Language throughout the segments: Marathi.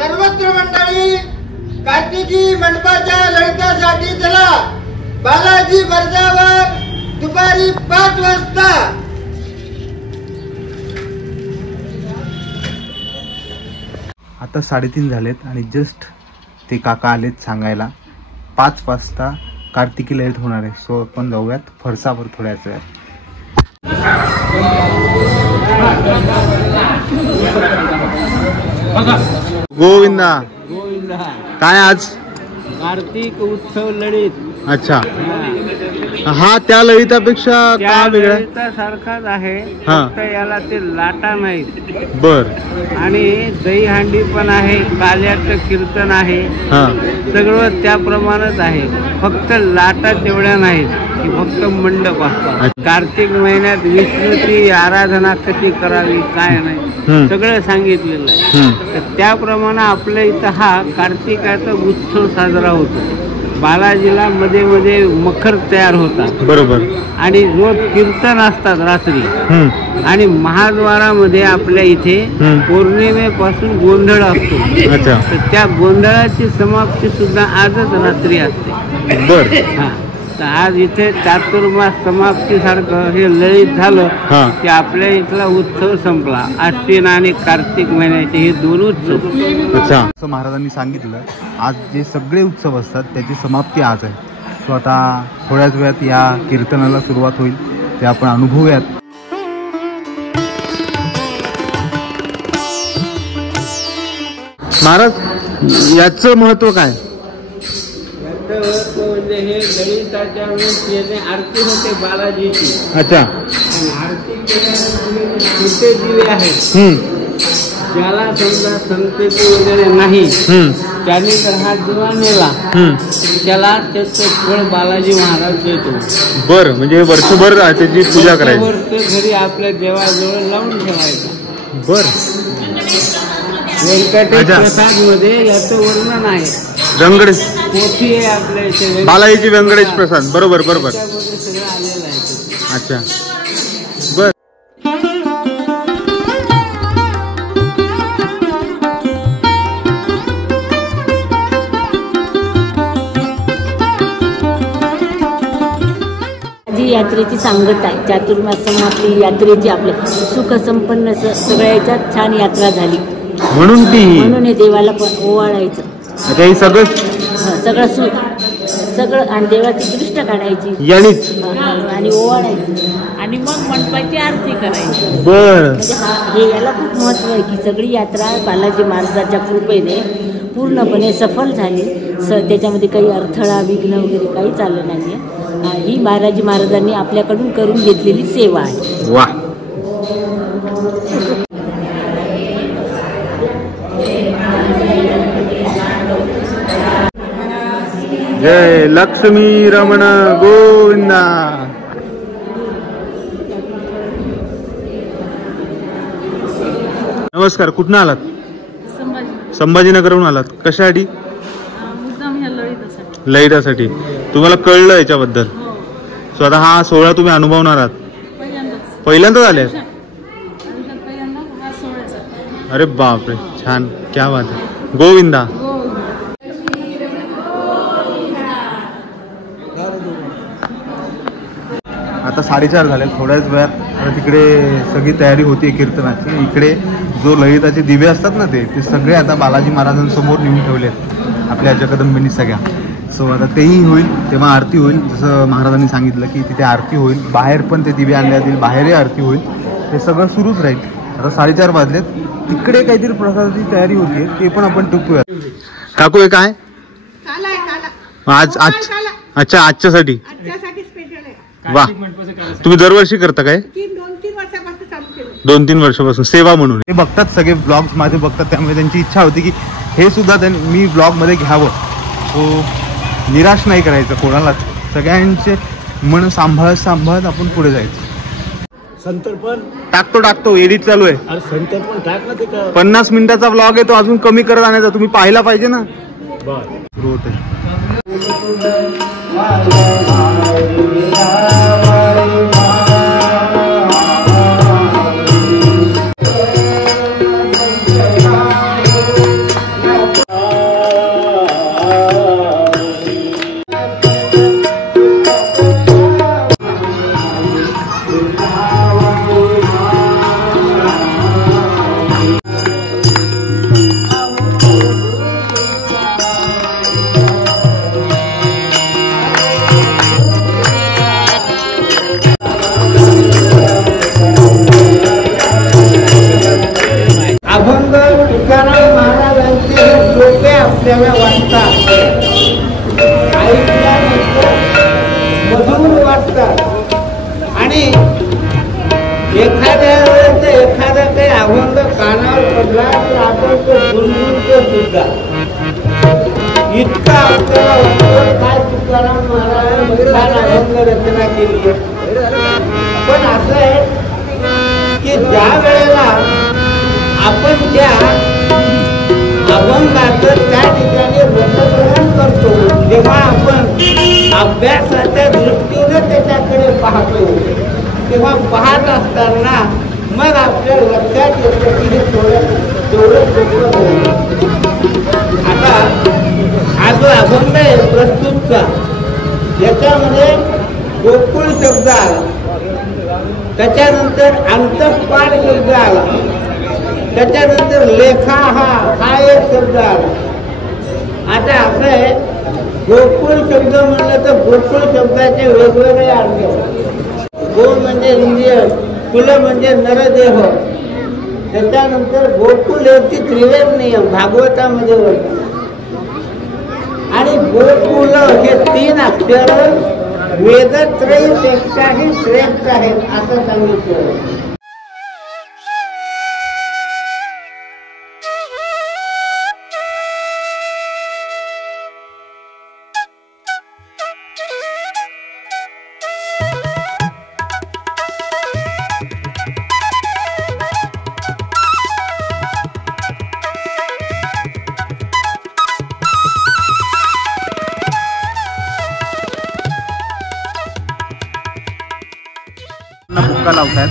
सर्वत्र मंडळी कार्तिकी मंडपाच्या लढतीसाठी चला बालाजी बर्जावर दुपारी 5 वाजता। आता 3:30 झालेत आणि जस्ट ते काका आलेत सांगायला 5 वाजता कार्तिकी लढत होणार आहे। सो आपण जाऊयात फरसावर थोड्याच वेळात। गोविंदा गोविंदा काय आज कार्तिक उत्सव लढीत। अच्छा, हा त्या ललितापेक्षा का वेगळा सारखाच आहे, हा। फक्त याला ते लाटा नाहीत। बर, आणि दहीहंडी पण आहे, काल्याचं कीर्तन आहे, हा। सगळं त्याप्रमाणेच आहे, फक्त लाटा तेवढ्या नाहीत की फक्त मंडप असतात। कार्तिक महिन्यात विष्णूची आराधना कशी करावी काय नाही सगळं सांगितलेलं आहे। तर त्याप्रमाणे आपल्या इथं हा कार्तिकाचा उत्सव साजरा होतो। बालाजीला मध्ये मध्ये मखर तयार होतात, बरोबर, आणि रोज कीर्तन असतात रात्री। आणि महाद्वारामध्ये आपल्या इथे पौर्णिमेपासून गोंधळ असतो। तर त्या गोंधळाची समाप्ती सुद्धा आजच रात्री असते। बर, हा। तर आज इथे चातुर्मास समाप्ती सारखं हे ललित झालं की आपल्या इथला उत्सव संपला। आश्विन आणि कार्तिक महिन्याचे हे 2 उत्सव। अच्छा, असं महाराजांनी सांगितलं आज जे सगळे उत्सव असतात त्याची समाप्ती आज आहे। सो आता थोड्याच वेळात या कीर्तनाला सुरुवात होईल, ते आपण अनुभवूयात। महाराज याचं महत्व काय? म्हणजे हे ललिताच्या वेळेस आरती होते बालाजीची। अच्छा, आरती केल्यानंतर छोटे दिवे आहेत, ज्याला समजा संतती वगैरे नाही त्याने जर हा दिवा नेला त्याला त्याचं फळ बालाजी महाराज देतो। बर, म्हणजे वर्षभर त्याची पूजा करायची, घरी आपल्या देवाजवळ लावून ठेवायचा। बर, व्यंकटेश प्रसाद मध्ये याचं वर्णन आहे। व्यंकटेश पोथी आहे आपल्या इथे, बालाजीची व्यंकटेश प्रसाद, बरोबर बरोबर, सगळं आलेलं आहे। अच्छा, बर। यात्रेची सांगत आहे, चातुर्मास समाप्ती यात्रेची आपल्या सुख संपन्न सगळ्या याच्यात छान यात्रा झाली म्हणून हे देवाला पण ओवाळायचं। अच्छा, हे सगळं आणि देवाची दृष्ट काढायची आणि ओवाळायची आणि मग मंडपाची आरती करायची। बर, हे याला खूप महत्व आहे की सगळी यात्रा बालाजी महाराजाच्या कृपेने पूर्णपणे सफल झाली। त्याच्यामध्ये काही अडथळा विघ्न वगैरे काहीच आलं नाहीये। ही बालाजी महाराजांनी आपल्याकडून करून घेतलेली सेवा आहे। वा, जय लक्ष्मी रमण गोविंदा। नमस्कार, कुठून आलात? संभाजीनगरहून आलात, कशासाठी? ललितासाठी। तुम्हाला कळलं याच्याबद्दल? सो आता हा सोहळा तुम्ही अनुभवणार आहात? पहिल्यांदाच आले? अरे बापरे, छान, क्या बात आहे। गोविंदा। आता 4:30 झाले, थोड्याच वेळात आता तिकडे सगळी तयारी होती कीर्तनाची। इकडे जो ललिताचे दिवे असतात ना ते सगळे आता बालाजी महाराजांसमोर नेऊन ठेवले आहेत आपल्या जगदंबेनी सगळ्या। सो आता तेही होईल, तेव्हा आरती होईल, जसं महाराजांनी सांगितलं की तिथे आरती होईल, बाहेर पण ते दिवे आणले जातील, बाहेरही आरती होईल, हे सगळं सुरूच राहील। आता 4:30 वाजलेत, तिकडे काहीतरी प्रसादाची तयारी होती, ते पण आपण टुकूया। काकू हे काय आज? अच्छा, आजच्यासाठी वा, तुम्ही दरवर्षी करता काय? 2-3 वर्षापासून सेवा म्हणून हे बघतात सगळे ब्लॉग्स माझे बघतात, त्यामुळे त्यांची इच्छा होती की हे सुद्धा मी ब्लॉग मध्ये घ्यावं। तो निराश नाही करायचं कोणालाच, सगळ्यांचे मन सांभाळत आपण पुढे जायचं। संतर्पण टाकतो, एडिट चालू आहे। संतर्पण टाक ना, ते 50 मिनिटाचा ब्लॉग आहे, तो अजून कमी करत आणायचा, तुम्ही पाहायला पाहिजे ना। सुरू होते। सुद्धा इतका काय तुकाराम महाराज छान अभंग रचना केली आहे. पण असं आहे की ज्या वेळेला आपण त्या अभंगाचं त्या ठिकाणी रसग्रहण करतो तेव्हा आपण अभ्यासाच्या दृष्टीने त्याच्याकडे पाहतो. तेव्हा पाहत असताना मग आपल्या लक्षात येतं की हे थोडं आता हा जो अभंग आहे प्रस्तुतचा याच्यामध्ये गोकुळ शब्द आला, त्याच्यानंतर अंतःपाठ शब्द आला, त्याच्यानंतर लेखा हा एक शब्द आला. आता असं आहे गोकुळ शब्द म्हणलं तर गोकुळ शब्दाचे वेगवेगळे अर्थ. गो म्हणजे इंद्रिय, कुल म्हणजे नरदेह, त्याच्यानंतर गोकुल याची त्रिवेद नियम भागवतामध्ये वर्णन. आणि गोकुल हे 3 अक्षर वेदत्रयीपेक्षाही श्रेष्ठ आहेत असं सांगितलं. बुक्का लावतायत.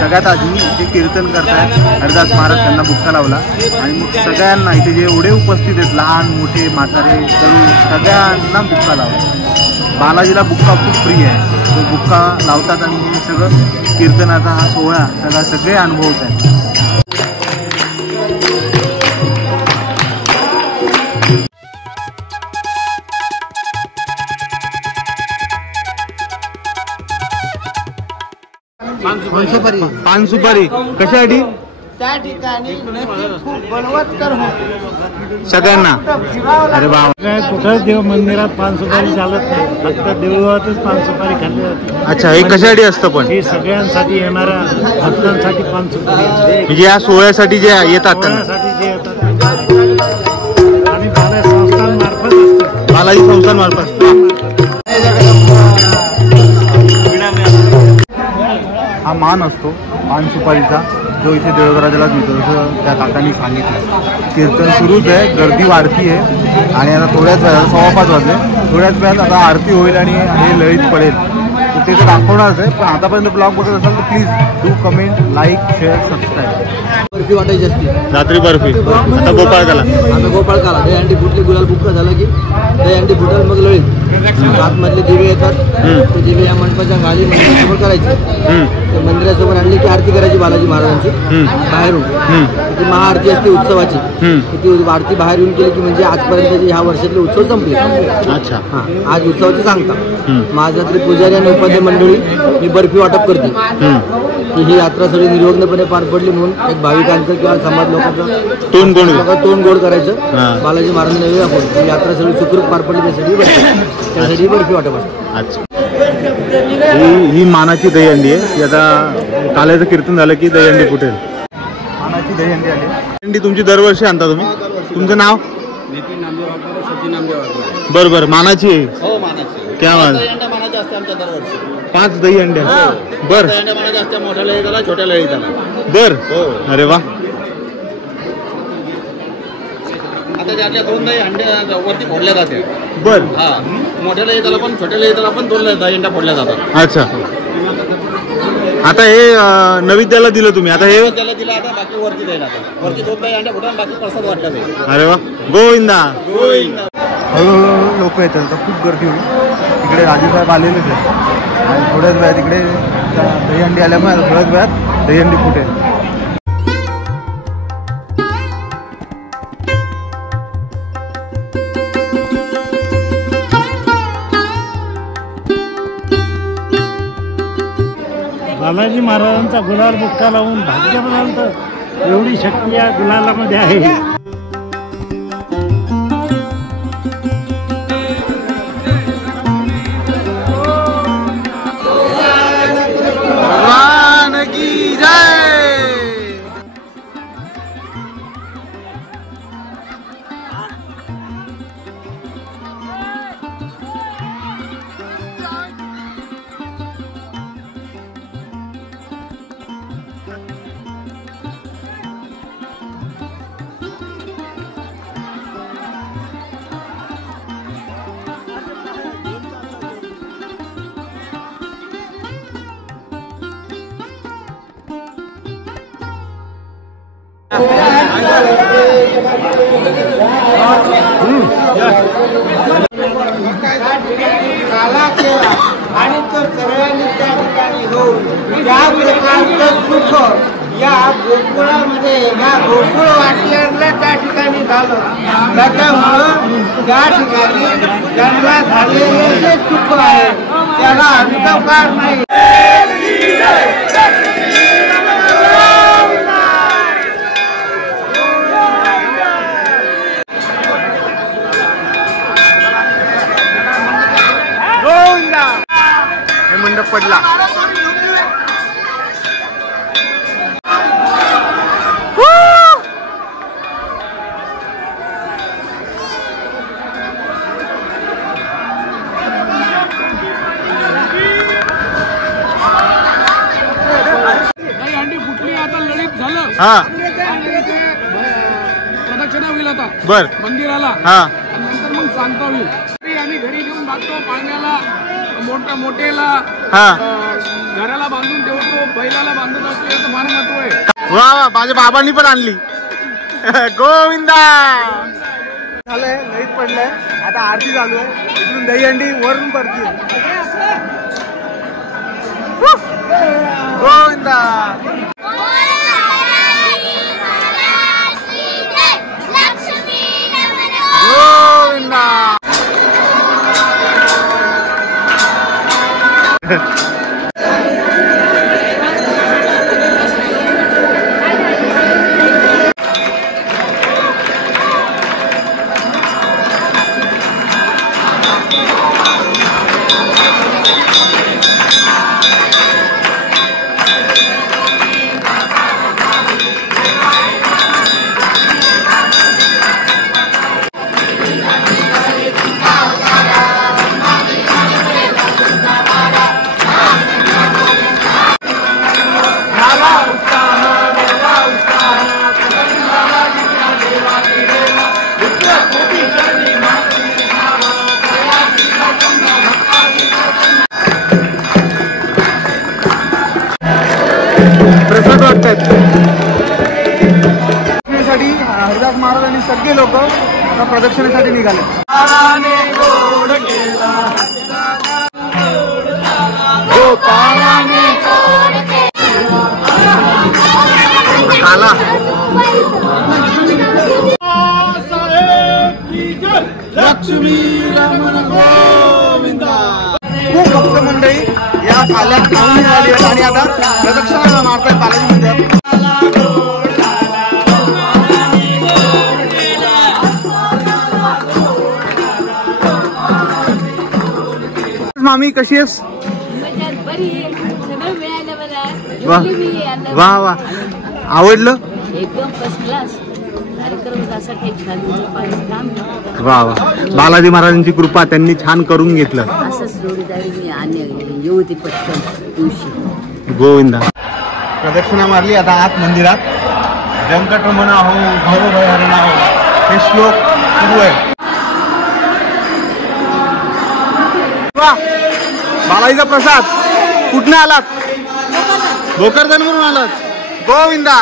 सगळ्यात आधी जे कीर्तन करतायत हरिदास महाराज त्यांना बुक्का लावला आणि मग सगळ्यांना इथे जे एवढे उपस्थित आहेत लहान मोठे म्हातारे तरुण सगळ्यांना बुक्का लावला. बालाजीला बुक्का खूप प्रिय आहे. तो बुक्का लावतात आणि हे सगळं कीर्तनाचा हा सोहळा सगळे अनुभवत आहेत. पान सुपारी कशासाठी? त्या ठिकाणी खूप बलवत्तर होते सगळ्यांना. अरे बाबा कुठंच देव मंदिरात पान सुपारी चालत नाही, फक्त देवळातच पान सुपारी खाल्ली जाते. अच्छा, हे कशासाठी असतं? पण हे सगळ्यांसाठी येणाऱ्या भक्तांसाठी पान सुपारी म्हणजे या सोहळ्यासाठी जे येतात त्यांना जे येतात आणि बालाजी संस्थांमार्फत असतं. बालाजी संस्थांमार्फत हा मान असतो पान सुपारीचा जो इथे देवळराजाला मिळतो. जसं त्या काकांनी सांगितलं कीर्तन सुरूच आहे, गर्दी वाढती आहे आणि आता थोड्याच वेळात 5:15 वाजले, थोड्याच वेळात आता आरती होईल आणि हे लळीत पडेल. ते तर दाखवणारच आहे. पण आतापर्यंत ब्लॉग बघत असाल तर please do comment, like, share, subscribe. Barfi वाटायची असते रात्री बर्फी. आता गोपाळकाला दही अंडी फुटली, गुलाल बुक्का झाला की दही अंडी फुटल मग लळीत आतमधले दिवे येतात. ते दिवे या मंडपाच्या गाडी मंदिरासमोर करायचे. ते मंदिरासमोर आणली की आरती करायची बालाजी महाराजांची बाहेरून. ती महाआरती असते उत्सवाची. ती आरती बाहेर येऊन केली की म्हणजे आजपर्यंत ह्या वर्षातले उत्सव संपले. अच्छा, हा आज उत्सवाचे सांगतात. माझ्यातली पुजारी आणि उपाध्याय मंडळी ही बर्फी वाटप करते की ही यात्रा सगळी निर्विघ्नपणे पार पडली म्हणून एक भाविकांचं किंवा समाज लोकांचं तोंड गोड करायचं. बालाजी महाराजांना वेळ आपण यात्रा सगळी सुखरूप पार पडली त्यासाठी बर्फी वाटप असते. अच्छा, ही मानाची दहीहंडी आहे. ती आता काल्याचं कीर्तन झालं की दहीहंडी फुटेल. मानाची दहीहंडी आली. दहीहंडी तुमची दरवर्षी आणता तुम्ही? तुमचं नाव? नितीन नामदेव, सचिन नामदेव. बरं बरं, मानाची आहे. हो मानाची. क्या बात. मानाची असते आमच्या दरवर्षी 5 दहीहंड्या. बर, मानाची असते. मोठ्या लळीताला छोट्या लळीताला. बर. अरे वा. आता त्याच्या 2 दही अंड्या वरती फोडल्या जाते. बर. हा, मोठ्या लळीताला पण छोट्या लळीताला पण 2 दही अंड्या फोडल्या जातात. अच्छा, आता हे नैवेद्याला दिलं तुम्ही. आता हे त्याला दिला, आता बाकी वरती जाईल. आता वरती 2 दही अंड्या फोडून बाकी प्रसाद वाटला जाईल. अरे वा, गोविंदा. गोविंदा. हळूहळू लोक येतात. आता खूप गर्दी होईल. तिकडे राजूसाहेब आलेलेच आहेत आणि थोड्याच वेळात तिकडे दहीहंडी आल्यामुळे थोड्याच वेळात दहीहंडी फुटेल. बालाजी महाराजांचा गुलाल बुक्का लावून भाग्य म्हणाल एवढी शक्ती या गुलालामध्ये आहे. भगवान की जय. आणि तो सर्वांनी त्या ठिकाणी होऊन त्या प्रकारचं सुख या गोकुळामध्ये या गोकुळ वाटल्याला त्या ठिकाणी झालं. त्याच्यामुळं त्या ठिकाणी त्यांना झालेले जे सुख आहे त्याला अंतकार नाही. हे मंडप पडला. हा प्रदक्षिणा होईल आता बर मंदिराला. हा आणि नंतर मग सांगता होईल. आम्ही घरी घेऊन बांधतो पाण्याला मोठेला हा घराला बांधून ठेवतो, बैलाला बांधून असतो. याचं फार महत्व आहे. वा वा माझ्या बाबांनी पण आणली. गोविंदा झालंय. लईच पडलंय. आता आरती चालू आहे. इकडून दहीहंडी वरून पडते. गोविंदा गोविंदा. प्रसाद वाटतात. हरिदास महाराज आणि सगळे लोक आता प्रदक्षिणेसाठी निघाले. आला लक्ष्मी रमण गोविंदा. खूप भक्त मंडळी या काल्यात आऊन झाली आहेत आणि आता प्रदक्षिणा मारतात बालाजी मंदिरात. मामी कशी आहेस? वा वा वा. आवडलं? एकदम फर्स्ट क्लास कार्यक्रम असा काही छान. वा वा. बालाजी महाराजांची कृपा त्यांनी छान करून घेतलं. असंच जोडीदारी आणि येऊ दे पटकन दिवशी. गोविंदा. प्रदक्षिणा मारली. आता आत मंदिरात व्यंकटरमण हो भव भयहरण हो हे श्लोक सुरू आहे. बालाजीचा प्रसाद कुठनं आलात? भोकरदन म्हणून आलात. गोविंदा.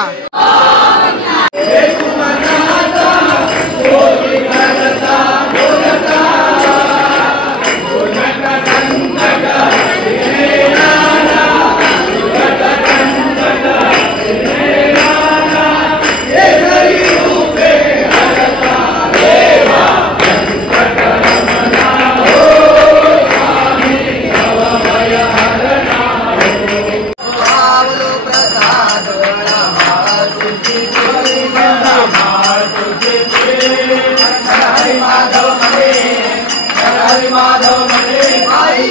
माधव म्हणे आई